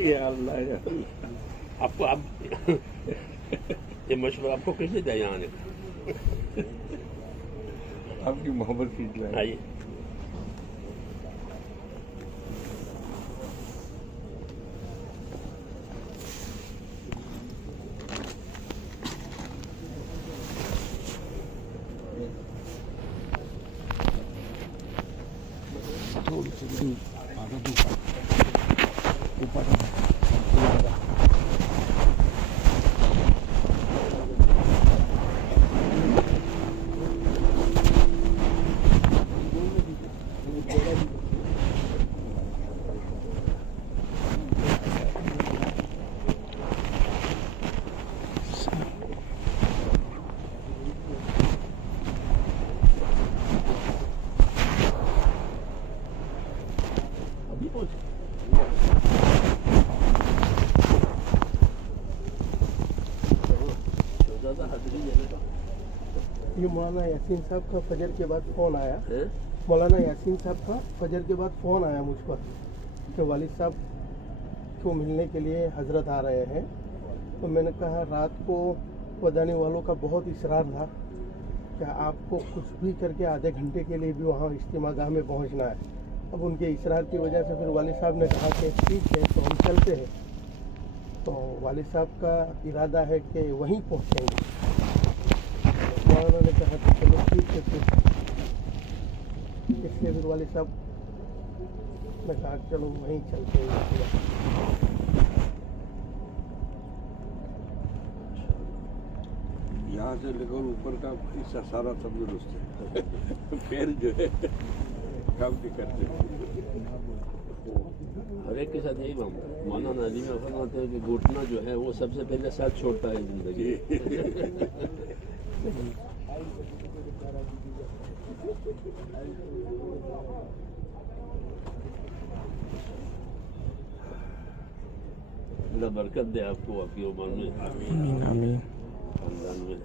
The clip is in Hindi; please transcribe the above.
या अल्लाह या आपको आप ये मशवरा आपको किसने दिया यहाँ आने का? आपकी मोहब्बत की जाए। आइए थोड़ी सी आगे ऊपर अभी पहुँचे। शहजादा हजरी जगह ये मौलाना यासीन साहब का फजर के बाद फ़ोन आया। है मौलाना यासीन साहब का फजर के बाद फ़ोन आया मुझ पर कि वालिद साहब को मिलने के लिए हजरत आ रहे हैं। तो मैंने कहा रात को वदानी वालों का बहुत इसरार था कि आपको कुछ भी करके आधे घंटे के लिए भी वहाँ इज्तिमा गाह में पहुँचना है। अब उनके इसरार की वजह से फिर वालिद साहब ने कहा कि ठीक है तो हम चलते हैं। तो वालिद साहब का इरादा है कि वहीं पहुँचेंगे। मौलाना ने कहा कि चलो ठीक है फिर, इसलिए फिर वालिद साहब ने कहा चलो वहीं चलते हैं। यहाँ से लेकर ऊपर का हिस्सा सारा तंदुरुस्त है। पैर जो है काम नहीं करते। हर एक के साथ यही मामला है। मौलाना अली में फरमाते हैं कि घुटना जो है वो सबसे पहले साथ छोड़ता है जिंदगी। अल्लाह बरकत दे आपको आपकी उम्र में, आमीन आमीन। खानदान में।